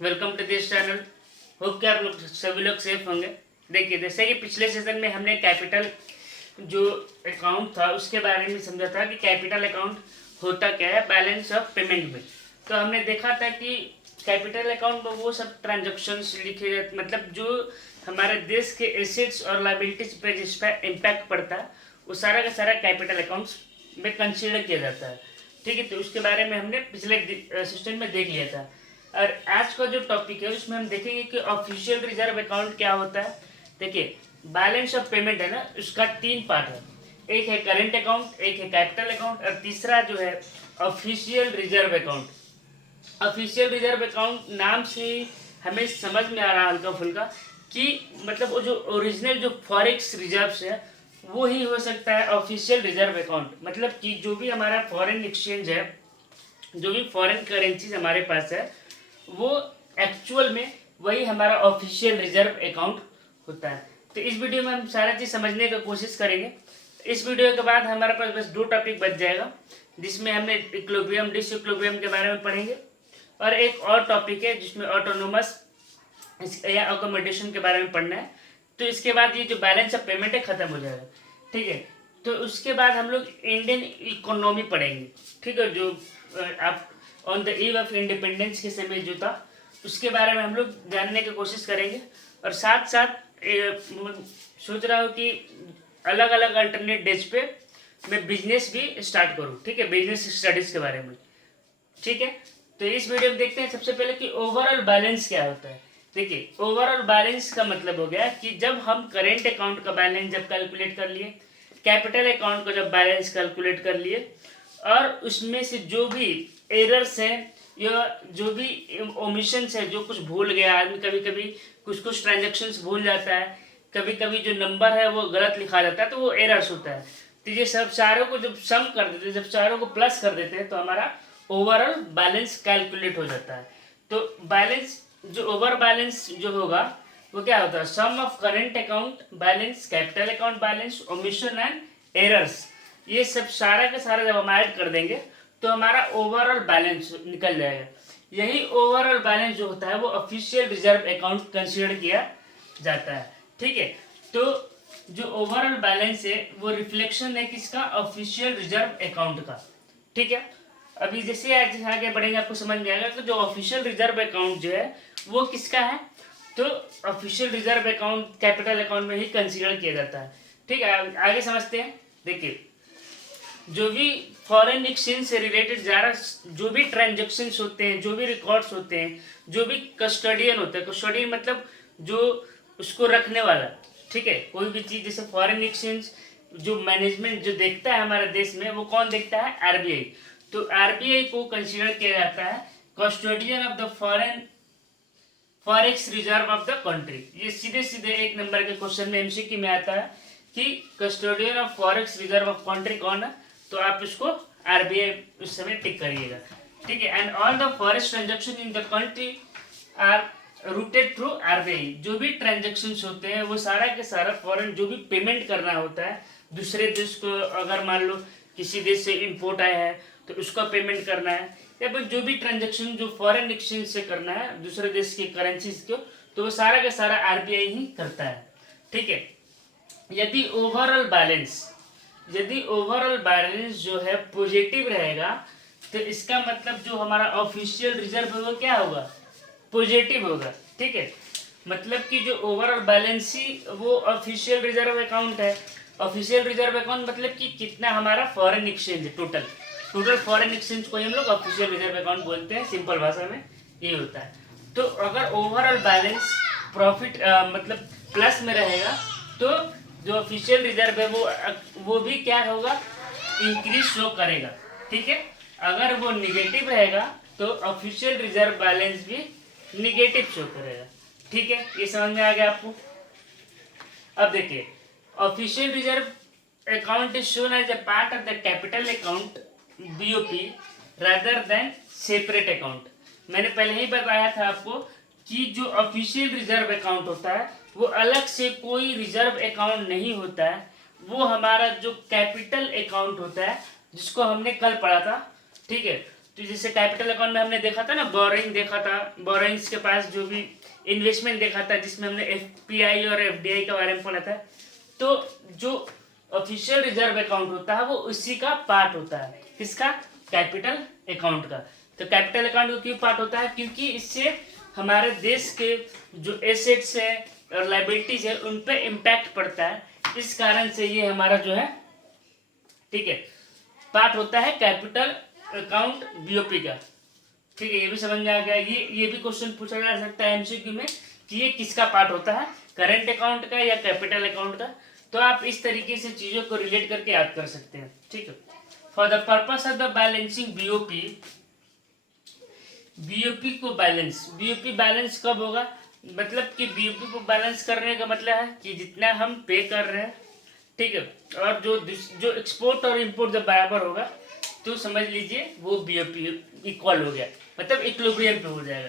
Welcome to this channel. Hope कि आप लोग सभी लोग सेफ होंगे। देखिए, जैसे कि पिछले सेशन में हमने कैपिटल जो अकाउंट था उसके बारे में समझा था कि कैपिटल अकाउंट होता क्या है बैलेंस ऑफ पेमेंट में। तो हमने देखा था कि कैपिटल अकाउंट में वो सब ट्रांजैक्शंस लिखे जाते, मतलब जो हमारे देश के एसेट्स और लाइबिलिटीज पे जिस पर इम्पैक्ट पड़ता है वो सारा का सारा कैपिटल अकाउंट्स में कंसिडर किया जाता है। ठीक है, तो उसके बारे में हमने पिछले सेशन में देख लिया था। और आज का जो टॉपिक है उसमें हम देखेंगे कि ऑफिशियल रिजर्व अकाउंट क्या होता है। देखिए, बैलेंस ऑफ पेमेंट है ना, उसका 3 पार्ट है। एक है करेंट अकाउंट, एक है कैपिटल अकाउंट और तीसरा जो है official reserve account. Official reserve account नाम से हमें समझ में आ रहा है हल्का फुल्का कि मतलब वो जो ओरिजिनल जो फॉरेक्स रिजर्व्स है वो ही हो सकता है ऑफिशियल रिजर्व अकाउंट। मतलब कि जो भी हमारा फॉरेन एक्सचेंज है, जो भी फॉरेन करेंसीज हमारे पास है वो एक्चुअल में वही हमारा ऑफिशियल रिजर्व अकाउंट होता है। तो इस वीडियो में हम सारा चीज़ समझने की कोशिश करेंगे। इस वीडियो के बाद हमारे पास बस 2 टॉपिक बच जाएगा, जिसमें हमने इक्विलिब्रियम डिसइक्विलिब्रियम के बारे में पढ़ेंगे और एक और टॉपिक है जिसमें ऑटोनोमस या अकोमोडेशन के बारे में पढ़ना है। तो इसके बाद ये जो बैलेंस ऑफ पेमेंट है ख़त्म हो जाएगा। ठीक है, तो उसके बाद हम लोग इंडियन इकोनॉमी पढ़ेंगे। ठीक है, जो आप on the eve of independence के समय जो था उसके बारे में हम लोग जानने की कोशिश करेंगे। और साथ साथ सोच रहा हूँ कि अलग अलग अल्टरनेट डेज पे मैं बिजनेस भी स्टार्ट करूँ। ठीक है, बिजनेस स्टडीज़ के बारे में। ठीक है, तो इस वीडियो में देखते हैं सबसे पहले कि ओवरऑल बैलेंस क्या होता है। देखिए, ओवरऑल बैलेंस का मतलब हो गया कि जब हम करेंट अकाउंट का बैलेंस जब कैलकुलेट कर लिए, कैपिटल अकाउंट का जब बैलेंस कैलकुलेट कर लिए और उसमें से जो भी एरर्स हैं या जो भी ओमिशंस है, जो कुछ भूल गया आदमी, कभी कभी कुछ कुछ ट्रांजेक्शन्स भूल जाता है, कभी कभी जो नंबर है वो गलत लिखा जाता है, तो वो एरर्स होता है। तो ये सब चारों को जब सम कर देते हैं, जब चारों को प्लस कर देते हैं तो हमारा ओवरऑल बैलेंस कैलकुलेट हो जाता है। तो बैलेंस जो ओवर बैलेंस जो होगा वो क्या होता है, sum of current account balance, capital account balance, omission and errors. ये सब सारा का सारा जब हम ऐड कर देंगे तो हमारा ओवरऑल बैलेंस निकल जाएगा। यही ओवरऑल बैलेंस जो होता है वो ऑफिशियल रिजर्व अकाउंट कंसीडर किया जाता है। ठीक है, तो जो ओवरऑल बैलेंस है वो रिफ्लेक्शन है किसका, ऑफिशियल रिजर्व अकाउंट का। ठीक है, अभी जैसे आगे बढ़ेंगे आपको समझ में आएगा। तो जो ऑफिशियल रिजर्व अकाउंट जो है वो किसका है, तो official reserve account capital account में ही कंसीडर किया जाता है। ठीक है, आगे समझते हैं। देखिए, जो भी फॉरेन एक्सचेंज से रिलेटेड ज़्यादा जो भी ट्रांजेक्शन्स होते हैं, जो भी रिकॉर्ड्स होते हैं, जो भी कस्टोडियन होता है, कस्टोडियन मतलब जो उसको रखने वाला। ठीक है, कोई भी चीज़ जैसे फॉरेन एक्सचेंज जो मैनेजमेंट जो देखता है हमारे देश में वो कौन देखता है, आरबीआई। तो आरबीआई को कंसीडर किया जाता है custodian of the forex reserve of the country. ये सीधे सीधे 1 नंबर के क्वेश्चन में एमसीक्यू में आता है कि custodian of forex reserve of country कौन है, तो आप इसको आरबीआई उस समय टिक करिएगा। ठीक है, and all the forex transaction in the country are routed through RBI. जो भी ट्रांजेक्शन्स होते हैं वो सारा के सारा फॉरेन जो भी पेमेंट करना होता है दूसरे देश को, अगर मान लो किसी देश से इंपोर्ट आया है तो उसका पेमेंट करना है, या फिर जो भी ट्रांजेक्शन जो फॉरेन एक्सचेंज से करना है दूसरे देश की करेंसीज को, तो वो सारा का सारा आरबीआई ही करता है। ठीक है, यदि ओवरऑल बैलेंस जो है पॉजिटिव रहेगा तो इसका मतलब जो हमारा ऑफिशियल रिजर्व है वो क्या होगा, पॉजिटिव होगा। ठीक है, मतलब कि जो ओवरऑल बैलेंस ही वो ऑफिशियल रिजर्व अकाउंट है। ऑफिशियल रिजर्व अकाउंट मतलब कि कितना हमारा फॉरेन एक्सचेंज है, टोटल फॉरेन एक्सचेंज को हम लोग ऑफिशियल रिजर्व अकाउंट बोलते हैं, सिंपल भाषा में ये होता है। तो अगर ओवरऑल बैलेंस प्रॉफिट मतलब प्लस में रहेगा तो जो ऑफिशियल रिजर्व है वो भी क्या होगा, इंक्रीज शो करेगा। ठीक है, अगर वो निगेटिव रहेगा तो ऑफिशियल रिजर्व बैलेंस भी निगेटिव शो करेगा। ठीक है, ये समझ में आ गया आपको। अब देखिए, official reserve account is shown as a part of the capital account BOP rather than separate account. मैंने पहले ही बताया था आपको कि जो ऑफिशियल रिजर्व अकाउंट होता है वो अलग से कोई रिजर्व अकाउंट नहीं होता है, वो हमारा जो कैपिटल अकाउंट होता है जिसको हमने कल पढ़ा था। ठीक है, तो जैसे कैपिटल अकाउंट में हमने देखा था ना, बोरोइंग देखा था, बोरोइंग्स के पास जो भी इन्वेस्टमेंट देखा था, जिसमें हमने एफपीआई और एफडीआई के बारे में पढ़ा था। तो जो ऑफिशियल रिजर्व अकाउंट होता है वो उसी का पार्ट होता है। किसका? कैपिटल अकाउंट का। तो कैपिटल अकाउंट का क्यों पार्ट होता है? क्योंकि इससे हमारे देश के जो एसेट्स है और लाइबिलिटीज है उन पे इम्पैक्ट पड़ता है। इस कारण से ये हमारा जो है, ठीक है, पार्ट होता है कैपिटल अकाउंट बीओपी का। ठीक है, ये भी समझ में आ गया। ये भी क्वेश्चन पूछा जा सकता है एमसीक्यू में कि ये किसका पार्ट होता है, करंट अकाउंट का या कैपिटल अकाउंट का। तो आप इस तरीके से चीज़ों को रिलेट करके याद कर सकते हैं। ठीक है, for the purpose of the balancing BOP, BOP को बैलेंस, बीओपी बैलेंस कब होगा? मतलब कि बीओपी को बैलेंस करने का मतलब है कि जितना हम पे कर रहे हैं, ठीक है, और जो एक्सपोर्ट और इंपोर्ट जब बराबर होगा तो समझ लीजिए वो बीओपी इक्वल हो गया, मतलब इक्विलिब्रियम पे हो जाएगा।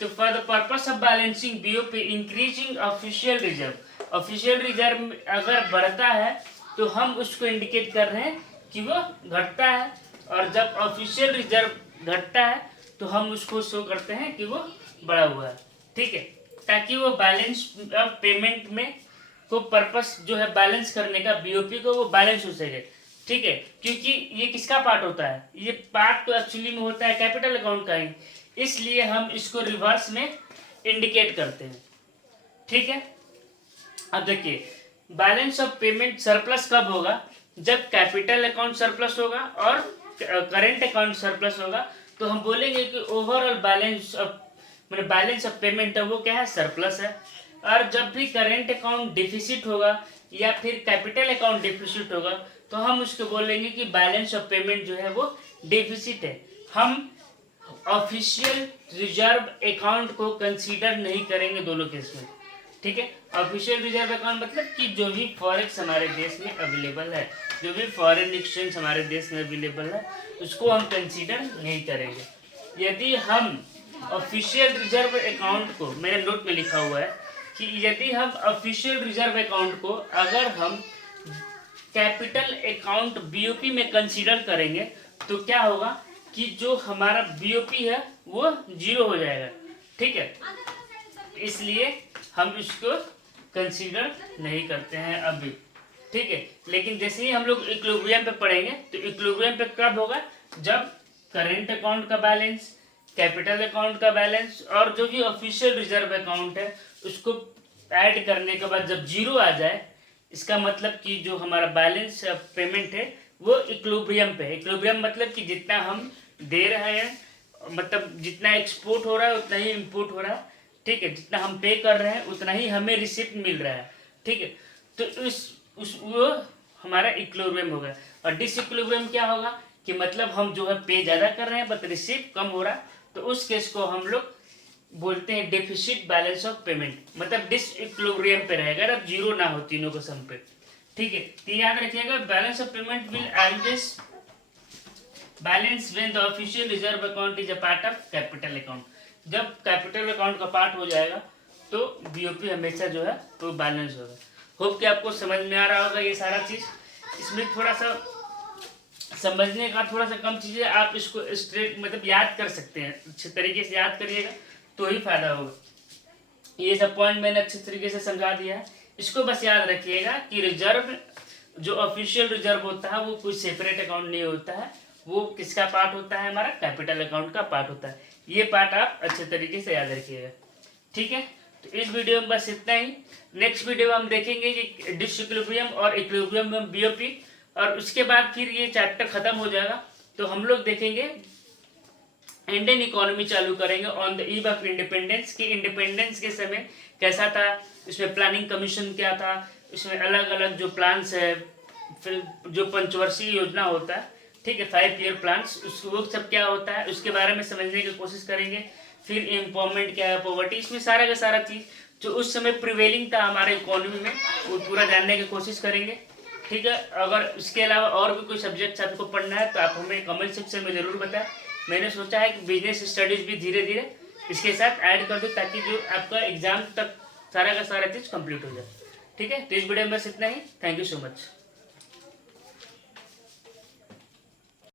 तो for the purpose of balancing BOP increasing official reserve, official reserve अगर बढ़ता है तो हम उसको इंडिकेट कर रहे हैं कि वो घटता है, और जब ऑफिशियल रिजर्व घटता है तो हम उसको शो करते हैं कि वो बढ़ा हुआ है। ठीक है, ताकि वो बैलेंस ऑफ पेमेंट में को पर्पस जो है बैलेंस करने का, बीओपी को वो बैलेंस हो सके। ठीक है, क्योंकि ये किसका पार्ट होता है? ये पार्ट तो एक्चुअली में होता है कैपिटल अकाउंट का ही, इसलिए हम इसको रिवर्स में इंडिकेट करते हैं। ठीक है, अब देखिए बैलेंस ऑफ पेमेंट सरप्लस कब होगा? जब कैपिटल अकाउंट सरप्लस होगा और करेंट अकाउंट सरप्लस होगा, तो हम बोलेंगे कि ओवरऑल बैलेंस ऑफ, मतलब बैलेंस ऑफ पेमेंट है वो क्या है? सरप्लस है। और जब भी करेंट अकाउंट डिफिसिट होगा या फिर कैपिटल अकाउंट डिफिसिट होगा तो हम उसको बोलेंगे कि बैलेंस ऑफ पेमेंट जो है वो डिफिसिट है। हम ऑफिशियल रिजर्व अकाउंट को कंसीडर नहीं करेंगे दोनों केस में। ठीक है, ऑफिशियल रिजर्व अकाउंट मतलब कि जो भी फॉरेक्स हमारे देश में अवेलेबल है, जो भी फॉरेन एक्सचेंज हमारे देश में अवेलेबल है, उसको हम कंसीडर नहीं करेंगे। यदि हम ऑफिशियल रिजर्व अकाउंट को, मेरे नोट में लिखा हुआ है कि यदि हम ऑफिशियल रिजर्व अकाउंट को अगर हम कैपिटल अकाउंट बीओपी में कंसीडर करेंगे तो क्या होगा कि जो हमारा बीओपी है वो जीरो हो जाएगा। ठीक है, इसलिए हम इसको कंसीडर नहीं करते हैं अभी। ठीक है, लेकिन जैसे ही हम लोग इक्विलिब्रियम पे पढ़ेंगे तो इक्विलिब्रियम पे कब होगा? जब करेंट अकाउंट का बैलेंस, कैपिटल अकाउंट का बैलेंस और जो भी ऑफिशियल रिजर्व अकाउंट है उसको ऐड करने के बाद जब जीरो आ जाए, इसका मतलब कि जो हमारा बैलेंस पेमेंट है वो इक्विलिब्रियम पे है। इक्विलिब्रियम मतलब कि जितना हम दे रहे हैं, मतलब जितना एक्सपोर्ट हो रहा है उतना ही इंपोर्ट हो रहा है। ठीक है, जितना हम पे कर रहे हैं उतना ही हमें रिसिप्ट मिल रहा है। ठीक है, तो वो हमारा इक्विलिब्रियम होगा। और डिसइक्विलिब्रियम क्या होगा कि मतलब हम जो है पे ज़्यादा कर रहे हैं बट रिसिप्ट कम हो रहा है, तो उस केस को हम लोग बोलते हैं डेफिसिट बैलेंस ऑफ पेमेंट, मतलब डिसइक्विलिब्रियम पे रहेगा जब जीरो ना हो तीनों को सम पे। ठीक है, तो याद रखिएगा balance of payment will always balance when the official reserve account is a part of capital account. जब कैपिटल अकाउंट का पार्ट हो जाएगा तो बीओपी हमेशा जो है तो बैलेंस होगा। होप कि आपको समझ में आ रहा होगा ये सारा चीज़। इसमें थोड़ा सा समझने का थोड़ा सा कम चीज़ें, आप इसको स्ट्रेट मतलब याद कर सकते हैं, अच्छे तरीके से याद करिएगा तो ही फायदा होगा। ये सब पॉइंट मैंने अच्छे तरीके से समझा दिया है। इसको बस याद रखिएगा कि रिजर्व, जो ऑफिशियल रिजर्व होता है वो कोई सेपरेट अकाउंट नहीं होता है, वो किसका पार्ट होता है? हमारा कैपिटल अकाउंट का पार्ट होता है। ये पार्ट आप अच्छे तरीके से याद रखिएगा। ठीक है, तो इस वीडियो में बस इतना ही। नेक्स्ट वीडियो में हम देखेंगे कि डिसइक्विलिब्रियम और इक्विलिब्रियम में बीओपी, और उसके बाद फिर ये चैप्टर खत्म हो जाएगा तो हम लोग देखेंगे इंडियन इकोनॉमी चालू करेंगे on the eve of independence, कि इंडिपेंडेंस के समय कैसा था, इसमें प्लानिंग कमीशन क्या था, इसमें अलग अलग जो प्लान्स है, फिर जो पंचवर्षीय योजना होता है, ठीक है, 5 ईयर प्लान्स, उसको वो सब क्या होता है उसके बारे में समझने की कोशिश करेंगे। फिर एम्पावरमेंट क्या है, पॉवर्टी, इसमें सारा का सारा चीज़ जो उस समय प्रिवेलिंग था हमारे इकोनॉमी में वो पूरा जानने की कोशिश करेंगे। ठीक है, अगर इसके अलावा और भी कोई सब्जेक्ट आपको पढ़ना है तो आप हमें कमेंट सेक्शन में ज़रूर बताएं। मैंने सोचा है कि बिजनेस स्टडीज़ भी धीरे धीरे इसके साथ ऐड कर दूँ ताकि जो आपका एग्जाम तक सारा का सारा चीज़ कंप्लीट हो जाए। ठीक है, तो इस वीडियो में बस इतना ही। Thank you so much.